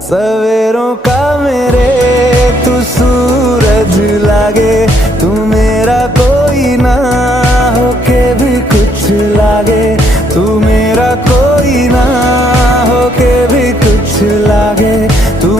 सवेरों का मेरे तू सूरज लागे, तू मेरा कोई ना होके भी कुछ लागे, तू मेरा कोई ना होके भी कुछ लागे, तू